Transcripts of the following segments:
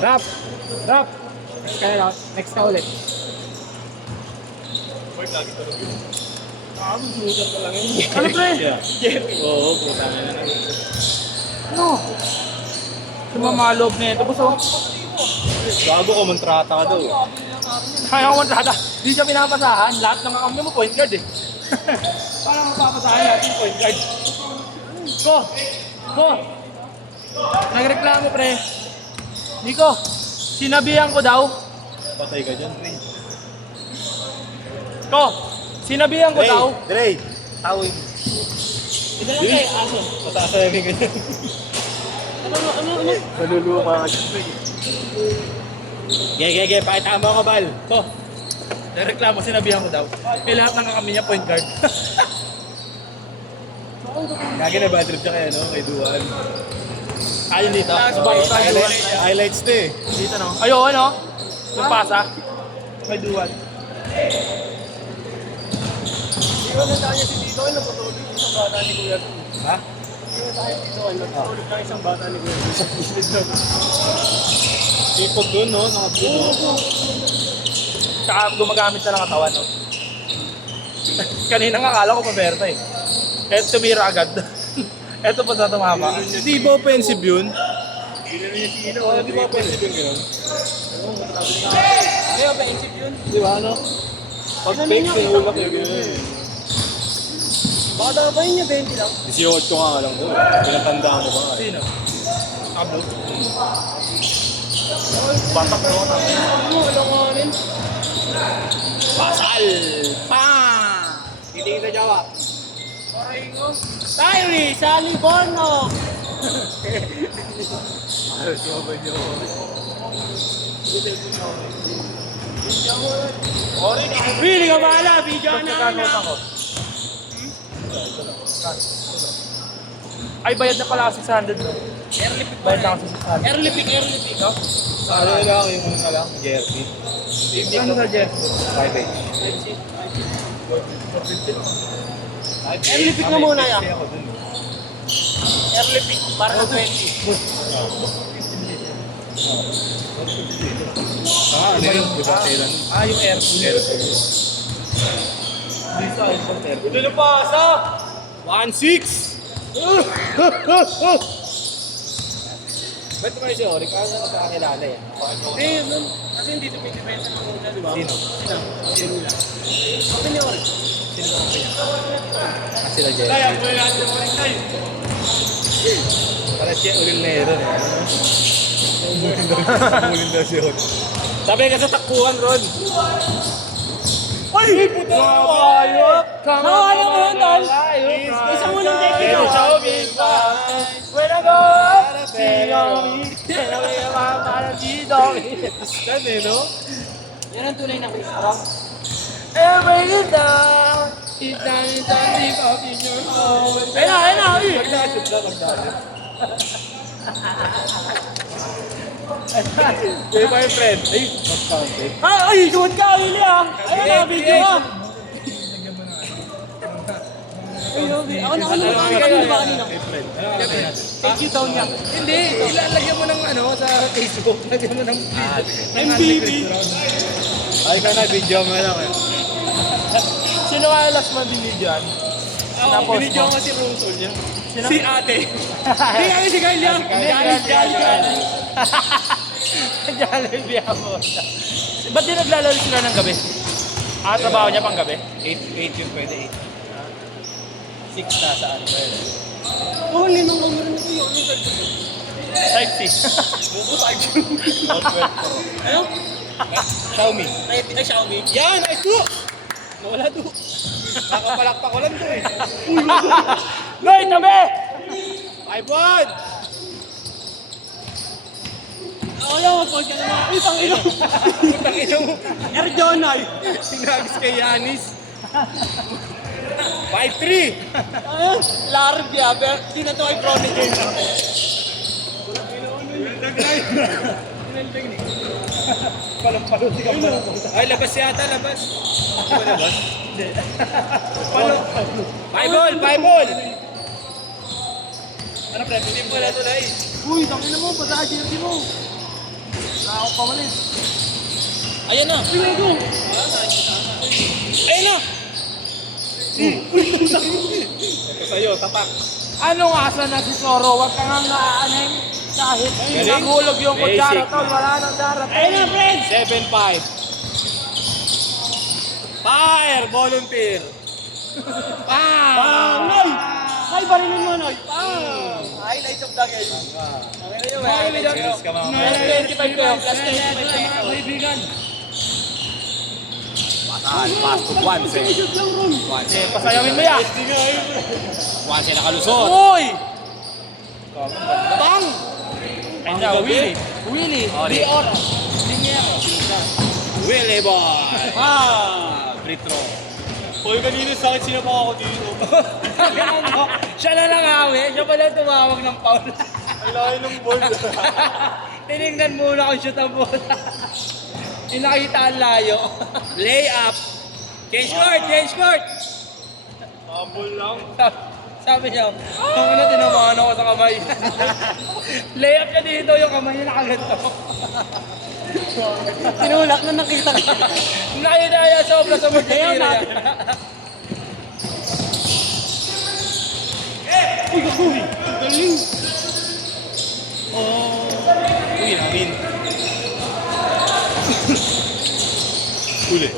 Drop! Drop! Kaya lang, next ka ulit. Sugat ka lang yun. Ano pre? Oo, puta na lang. Ano? Sumamalob na ito. Basta Gago ko, mantrata ka daw. kaya ko kontrata. Di siya pinapasahan. Lahat ng kakampi mo point guard eh. Parang mapapasahan lahat yung point guard. Go! Go! Nagreklamo pre. Nico, sinabihan ko daw. Patay ka dyan, Dre. Ko, sinabihan ko daw. Dre! Tawin. Ito lang kay aso. Matasayamin ka dyan. Ano? Naluluka ka dyan, Dre. Ge, pakita mo ka, Bal. Ko, nagreklamo, sinabihan ko daw. Eh lahat ng kakampi niya point guard. Gagi na bad trip siya kaya, no? Kay Duan. Ayun dito. Highlights to eh. Dito no. Ayo ano? Yung pasa. May duwan. Iwan na tayo si Tito, ay napatulog yung isang bata ni Kuya. Ha? Iwan tayo dito, ay napatulog na isang bata ni Kuya. Sa pisilid na. Sipag dun, no? Nakapulog. Tsaka gumagamit na ng katawan no. Kanina nga akala ko paberta eh. Kaya tumira agad. Eto pa sa tumama. Di ba offensive yun? Di ba offensive yun gano'n? Di ba offensive yun? Di ba, ano? Pag fake, sinulak yun yun. Baka dabayin niya 20 lang. 18 ko nga lang doon. Pinatandaan ko ba? Sino? Ablo. Batak ko na. Ano, alam ko rin. Pasal! Pa! Hindi kita jawa. Tyree, sa Livorno! Ayos mo ba niyo? Pili ka bahala, video na Pagkakanot ako. Ay, bayad na pala ako 600. Early pick Bayad na ako 600. Early pick, early pick. No? Ano lang, yung mga lang, jersey. Ano na, Jeff? 5H. Early pick na muna yan. Ako dun. Early pick, para sa 20. Ano yun? Di ba kailan? Yung airpool. Dito ay sa airpool. Ito na pasa! 1-6! Ba't naman siya, Orik? Ano na nakakilala yan? Eh, nun, kasi hindi tumitipensa ng muna, di ba? Sino? Sino lang? Sabi ni Orik. Sila Jerry. Kaya, po yung lahat ng Orik tayo. Para siya uling meron eh. Umulin daw siya. Sabi ka sa takbuhan, Ron. Ay! Puto! Ayop! Nakakala mo yun, Tol? Isang unang technique. When I go up, see on me. Para dito. Stan eh, no? Yan ang tunay na Chris Rock. Every down. It's down, it's down, deep up in your heart. Ayun na. Magdasip na, magdasip. Di ba yung friend? Ay, mag-counted. Ay, good ka, Willie ah! Ayun na, video ah! Ako na kanina ba kanina? Hey, friend. Thank you daw niya. Hindi, ilalagyan mo ng ano sa Facebook. Lagyan mo ng MBB. Ay ka na, video mo lang eh. Sino kaya last month binidyoan? Ako, binidyo ko si Russell niya. Sino? Si ate. Hindi kami si Kyle yan. Jolly. Jollibee ako. Ba't di naglalaro sila ng gabi? Trabaho niya pang gabi? 8 yun pwede 8. 6 na saan pwede. Oh, linong mo rin ito yun. Type C. Buko tayo. Note 12 Pro. Ano? Xiaomi. Ay, Xiaomi. Yan! Ay, do! Nawala do. Nakapalakpak ko lang do eh. Noy, tabi! iPhone! Ako lang, mag-post ka naman. Uy, pang-ino. Putang ina mo. Air Jonay. Sinagis kay Yanis. 5-3! Ayun, larog niya. Pero di na ito ay chronic game. Ay, labas yata, labas. Hindi ba labas? Hindi. 5 ball! 5 ball! Ano pre? Hindi mo na ito na eh. Uy, tangin mo, pataas jersey mo. Nakakot pa malit. Ayan na. Uy, Lego. Ayan na. Ito sa'yo, tapak. Anong asa na si Soro? Huwag ka nga naaanay. Kahit Galing. nagulog yung Basic. kutsara tol, wala nang darating. Ayun na, friend. 7-5. Fire! Volunteer! Pang! Noy! Ay, barilin mo, Noy. Pang! Highlights of the game. Cheers ka mga Plus 25 kayo, plus 25 kayo. Kaibigan. Pass to Juanse. Shoot lang, Ron. Eh, pasayawin mo yan. Juanse nakalusot. Uy! Bang! Ay na, Willie. Willie. Sorry. Dior. Liniero. Willie boy! Free throw. Hoy, kanina sa akin sinapa ako dito. Siya na nangawi. Siya pala tumawag ng foul. Ang laki ng ball. Tinignan muna kung shoot ang bola. Yung nakita ang layo. Layup. Change court! Change court! Mabol lang. Sabi niya, ang ano, tinamaan ako sa kamay. Layup niya dito, yung kamay niya nakaganto. Tinulak na nakita ka. Nakita niya sobra sa magkakira niya. Uy, gagoy. Galing. Uy, namin. Huli.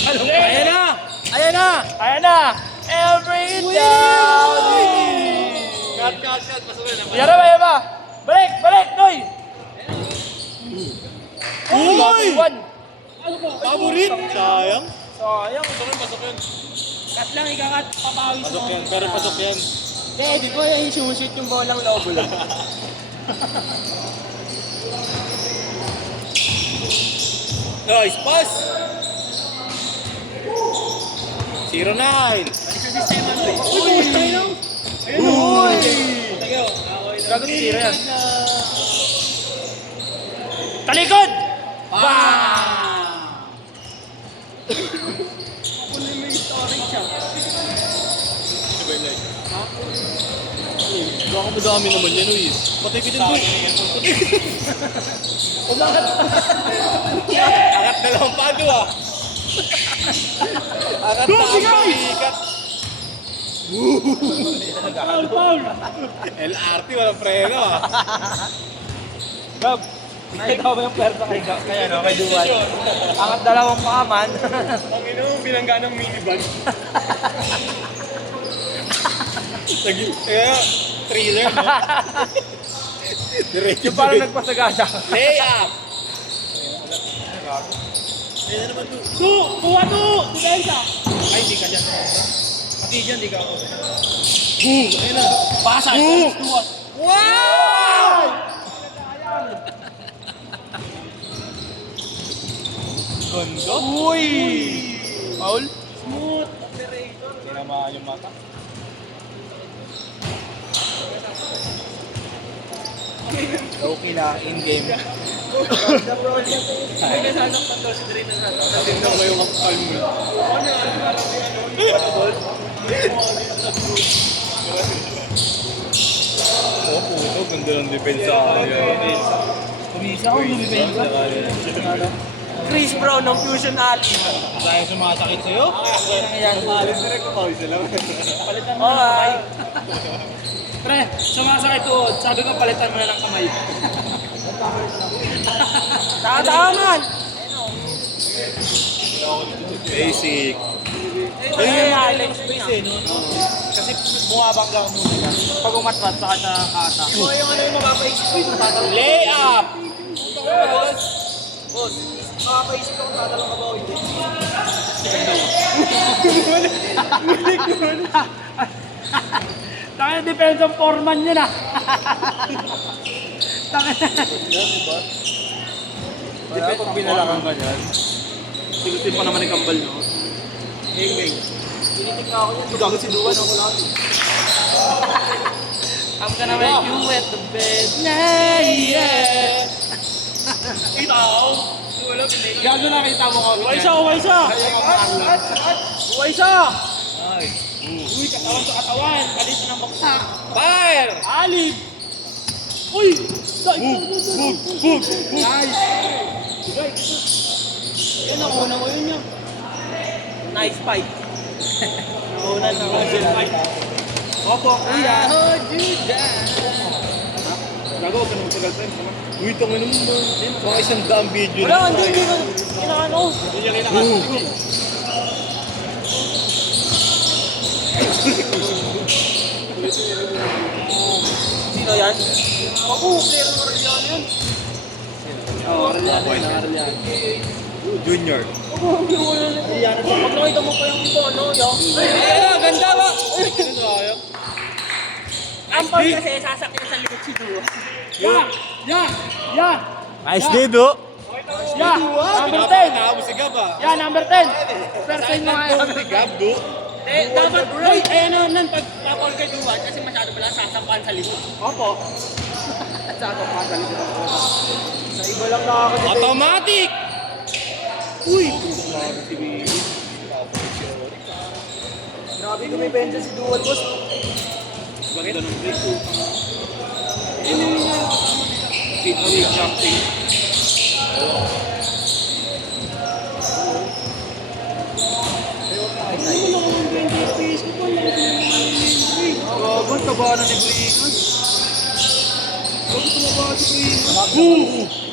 Ayan na! Ayan na! Ayan na! Every down! Cut. Pasukin na. Yara ba, yara ba? Balik! Balik! Noy! Uy! Ano po? Paborit. Sayang. Sayang. Pasok yan. Cut lang, ikakat. Papawis Pasok mo. yan. Pero pasok yan. Eh, di ko yung shoot yung bolang lobo lang. Nice pass. 0-9. Uy, tayo. Uy! Gagawin tira yan. Talikod! Bang! Kunin mo yung story siya. Baka madami naman yan, Luis. Patay ka dyan, Luis. Angat dalawang pado, ah. Angat na ang pakikat. Foul. LRT, walang preno, ah. Gab, nakita ko ba yung pwersa kaya no, kay Duwan? Angat dalawang paaman. Ang ino, binangga ng minivan. Kaya, thriller, no? Diretso Yung parang nagpasagasa. layup. Kuha to. Tudensa. Ay, di ka dyan. Pati dyan, di ka ako. Boom! Ayun na. Pasa! Boom! Wow! Ganda. Uy! Paul? Smooth. Tinamaan yung mata. Okay na, in-game. Tingnan mo yung kapal mo. Oh, puto. Ganda ng depensa. Kumisa ako, lumibensa. Chris Brown ng Fusion Alley. Dahil sumasakit sa'yo? Nangyayari. Alis na rin kapawis sila. Palitan mo ng kamay. Pre, sumasakit tuhod. Sabi ko, palitan mo na ng kamay. Tataman! Basic. Ayun yung Alex Space eh, no? Kasi bumabangga ko muna yan. Pag umatrat, saka na kata. So, yung ano yung mapapaisip ko yung tatalong. Layup! Boss, mapapaisip ko kung tatalong ka ba o hindi. Tangin depends on foreman yun ah. Tangin. Wala pag binalakan ka dyan. Sigutin pa naman yung kambal, no? Heng. Tinitig na ako yan. Gago si Duwan, ako lang. I'm gonna make you wet the bed. Nah, yeah. Itaw! Gago nakita mo ko. Uwaysa, uwaysa. Uwaysa! Nice. Uy, katawan sa katawan. Palit ng baksak. Fire! Alib! Uy! Boom! Nice. Yan, nakuha ko yun yun. Nice fight. Nakuha na fight. Opo, kuya. Gago, ka naman sa girlfriend. Uy, tangin mo. Baka 100 video Wala, hindi ko kinakano. Hindi niya kinakasal. Sino yan? Ako, player ng Arellano yun. Oo, Arellano. Junior. Ako, hindi ko yun. Pag nakita mo pa yung iba, ano, yung... Ay, ganda ba? Ang pag kasi sasakyan sa likod si Duo. Yeah. Nice day, do. Yeah. Number 10. Nakapos si Gab, ah. Yeah, number 10. First time mo nga. Si Gab, do. Dapat, Roy, ano nun, pag papol kay Duwan, kasi masyado pala sasampan sa likod. Opo. Sa ako pa sa likod. Sa iba lang na ako dito. Automatic! Uy! Grabe kung may benja si Dual, boss. Bakit? Anong break? Fit week jumping. Gagon, taba na ni Bringan. Gagon, tumaba si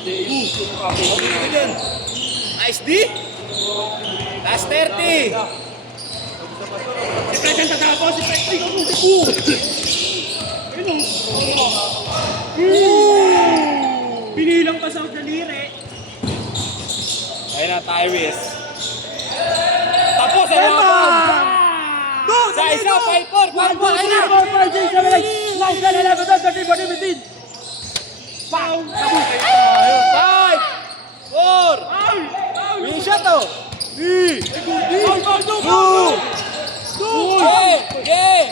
Bringan. Ganyan. Nice D. Last 30. Si Fred ang tatapos, si Fred, ay, Binilang pa sa daliri. Ayun na, Tyrese. Tapos, ano ba? Sa isa, 5-4. 5-4. Ayun na. 5, 4. Win shot, oh. 3, 2, yeah.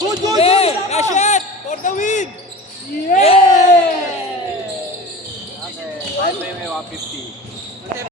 Good, last shot for the win. Yeah! Okay, may 150.